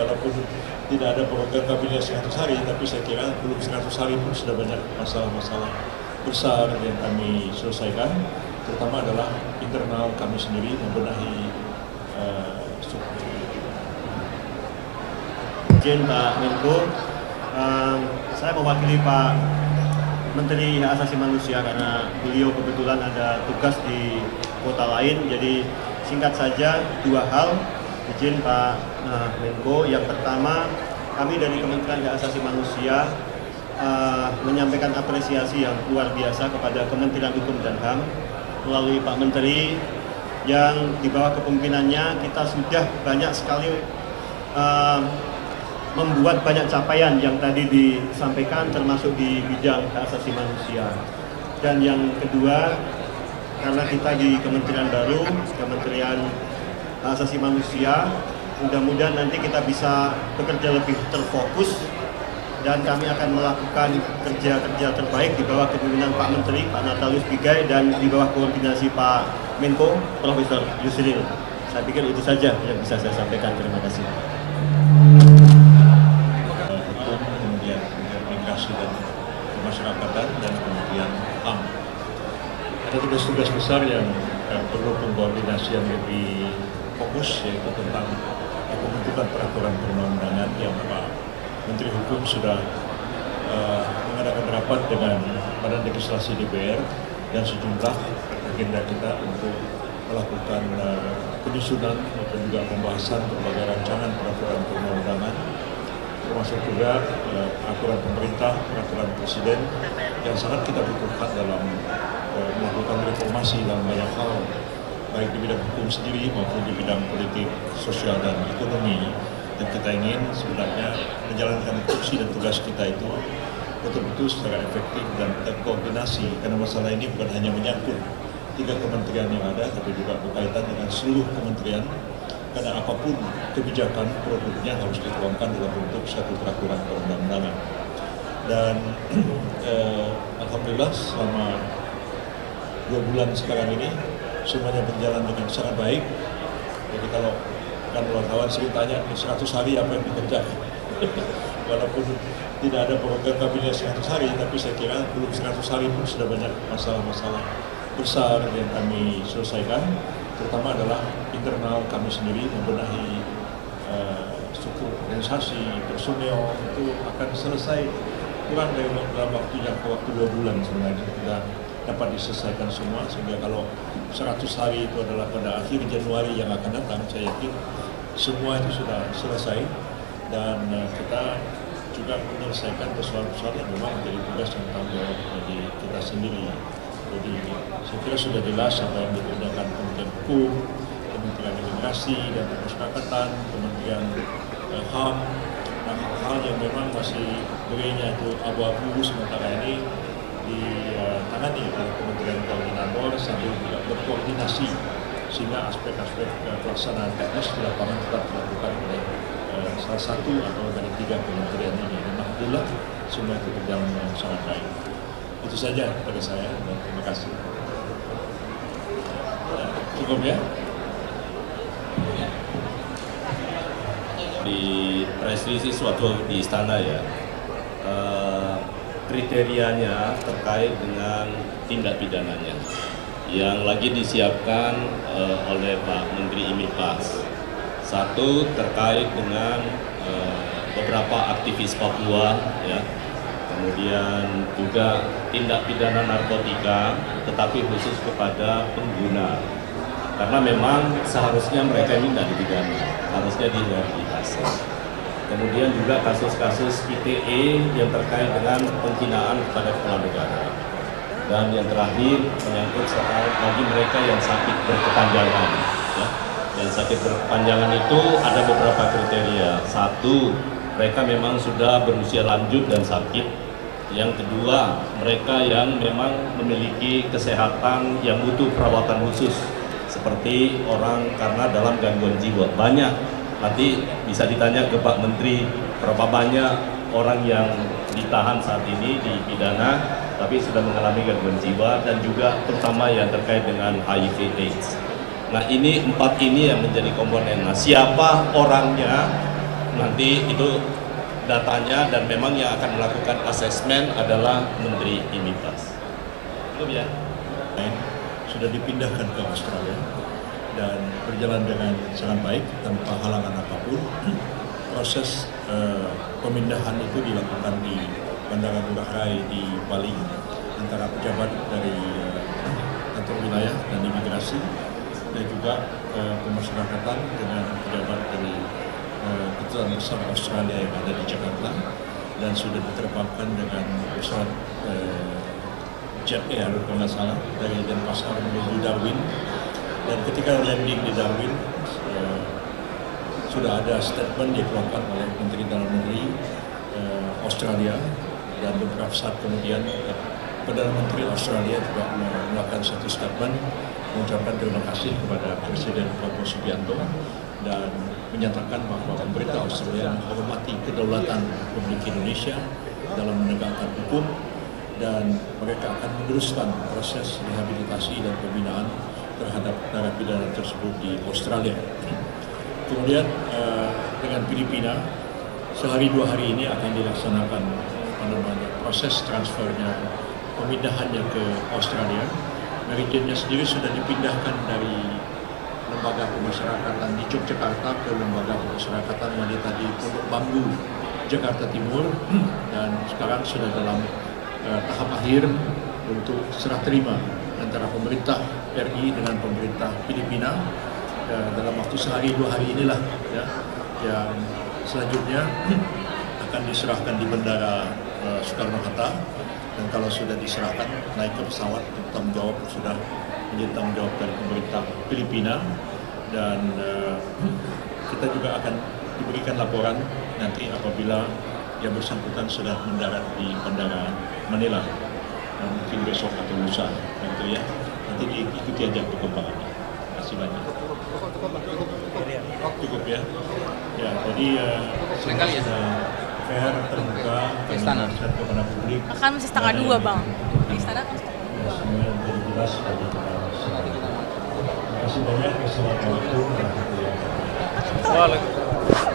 walaupun tidak ada program kabinet 100 hari, tapi saya kira belum 100 hari pun sudah banyak masalah-masalah besar yang kami selesaikan, terutama adalah internal kami sendiri membenahi struktur. Izin Pak Menko, saya mewakili Pak Menteri Hak Asasi Manusia karena beliau kebetulan ada tugas di kota lain. Jadi singkat saja dua hal, izin Pak Menko. Yang pertama, kami dari Kementerian Hak Asasi Manusia menyampaikan apresiasi yang luar biasa kepada Kementerian Hukum dan HAM melalui Pak Menteri yang di bawah kepemimpinannya kita sudah banyak sekali membuat banyak capaian yang tadi disampaikan termasuk di bidang hak asasi manusia. Dan yang kedua, karena kita di kementerian baru, Kementerian Hak Asasi Manusia, mudah-mudahan nanti kita bisa bekerja lebih terfokus dan kami akan melakukan kerja-kerja terbaik di bawah kepemimpinan Pak Menteri, Pak Natalius Pigai, dan di bawah koordinasi Pak Menko, Profesor Yusril. Saya pikir itu saja yang bisa saya sampaikan. Terima kasih. Dan kemasyarakatan dan kemudian HAM. Ada tugas-tugas besar yang perlu koordinasi yang lebih fokus, yaitu tentang pembentukan peraturan perundang-undangan yang Pak Menteri Hukum sudah mengadakan rapat dengan Badan Legislasi DPR dan sejumlah agenda kita untuk melakukan penyusunan maupun juga pembahasan berbagai rancangan peraturan perundang-undangan, termasuk juga aturan pemerintah, peraturan presiden yang sangat kita butuhkan dalam melakukan reformasi dalam banyak hal, baik di bidang hukum sendiri maupun di bidang politik, sosial, dan ekonomi. Dan kita ingin sebenarnya menjalankan fungsi dan tugas kita itu betul-betul secara efektif dan terkoordinasi, karena masalah ini bukan hanya menyangkut 3 kementerian yang ada, tapi juga berkaitan dengan seluruh kementerian. Karena apapun kebijakan produknya harus dituangkan dalam bentuk satu peraturan perundang-undangan. Dan alhamdulillah selama 2 bulan sekarang ini semuanya berjalan dengan sangat baik. Jadi kalau kan wartawan sering tanya 100 hari apa yang dikerjakan, walaupun tidak ada program kabinet 100 hari, tapi saya kira belum 100 hari pun sudah banyak masalah-masalah besar yang kami selesaikan, terutama adalah internal kami sendiri membenahi struktur organisasi, personel itu akan selesai kurang dari dalam waktu 2 bulan sebenarnya sudah dapat diselesaikan semua, sehingga kalau 100 hari itu adalah pada akhir Januari yang akan datang, saya yakin semua itu sudah selesai dan kita juga menyelesaikan persoalan-persoalan yang memang menjadi tugas dan tanggung jawab bagi kita sendiri. Jadi saya kira sudah jelas apa yang dikerjakan Kementerian Hukum, Kementerian Imigrasi dan Pemasyarakatan, Kementerian HAM, dan hal-hal yang memang masih berinya itu abu-abu sementara ini ditangani oleh Kementerian Koordinator sambil juga berkoordinasi sehingga aspek-aspek pelaksanaan teknis di lapangan tetap dilakukan oleh salah satu atau dari 3 kementerian ini. Dan alhamdulillah semua itu berjalan dengan sangat baik. Itu saja dari saya dan terima kasih. Cukup ya? Di press release suatu di istana ya, kriterianya terkait dengan tindak pidananya yang lagi disiapkan oleh Pak Menteri Imitas. Satu terkait dengan beberapa aktivis Papua ya. Kemudian juga tindak pidana narkotika, tetapi khusus kepada pengguna. Karena memang seharusnya mereka ini tidak dipidana, harusnya direhabilitasi. Kemudian juga kasus-kasus ITE yang terkait dengan penghinaan kepada kepala negara. Dan yang terakhir menyangkut soal bagi mereka yang sakit berkepanjangan. Ya. Yang sakit berkepanjangan itu ada beberapa kriteria. Satu, mereka memang sudah berusia lanjut dan sakit. Yang kedua, mereka yang memang memiliki kesehatan yang butuh perawatan khusus, seperti orang karena dalam gangguan jiwa. Banyak, nanti bisa ditanya ke Pak Menteri, berapa banyak orang yang ditahan saat ini di pidana, tapi sudah mengalami gangguan jiwa, dan juga terutama yang terkait dengan HIV/AIDS. Nah ini 4 ini yang menjadi komponen. Nah siapa orangnya nanti itu datanya, dan memang yang akan melakukan asesmen adalah Menteri IMIPAS. Belum ya? Sudah dipindahkan ke Australia dan berjalan dengan sangat baik tanpa halangan apapun. Proses pemindahan itu dilakukan di Bandara Ngurah Rai di Bali antara pejabat dari kantor wilayah dan imigrasi dan juga pemasyarakatan dengan pejabat dari Kedutaan Besar Australia yang ada di Jakarta, dan sudah diterbangkan dengan pesawat Jet Air kalau nggak salah dari Denpasar menuju Darwin. Dan ketika landing di Darwin sudah ada statement dikeluarkan oleh Menteri Dalam Negeri Australia, dan beberapa saat kemudian Perdana Menteri Australia juga melakukan satu statement mengucapkan terima kasih kepada Presiden Prabowo Subianto dan menyatakan bahwa pemerintah Australia menghormati kedaulatan Republik Indonesia dalam menegakkan hukum, dan mereka akan meneruskan proses rehabilitasi dan pembinaan terhadap narapidana tersebut di Australia. Kemudian dengan Filipina, sehari 2 hari ini akan dilaksanakan proses transfernya, pemindahannya ke Australia. Meridiannya sendiri sudah dipindahkan dari Lembaga Pemasyarakatan di Yogyakarta ke Lembaga Pemasyarakatan Wanita di Pondok Bambu, Jakarta Timur, dan sekarang sudah dalam tahap akhir untuk serah terima antara pemerintah RI dengan pemerintah Filipina. Dalam waktu sehari 2 hari inilah ya, yang selanjutnya akan diserahkan di Bandara Soekarno-Hatta, dan kalau sudah diserahkan naik ke pesawat, tanggung jawab sudah menjadi tanggung jawab dari pemerintah Filipina, dan kita juga akan diberikan laporan nanti apabila yang bersangkutan sudah mendarat di Bandara Manila, mungkin besok atau lusa, gitu ya. Nanti diikuti aja perkembangannya. Terima kasih banyak. Cukup ya. Ya, jadi sudah fair, terbuka, menjelaskan kepada publik. Kan masih setengah 2, Bang. Di istana kan setengah 2. Semua yang menjadi jelas bagi kita semua. Terima kasih banyak. Wassalamualaikum warahmatullahi wabarakatuh.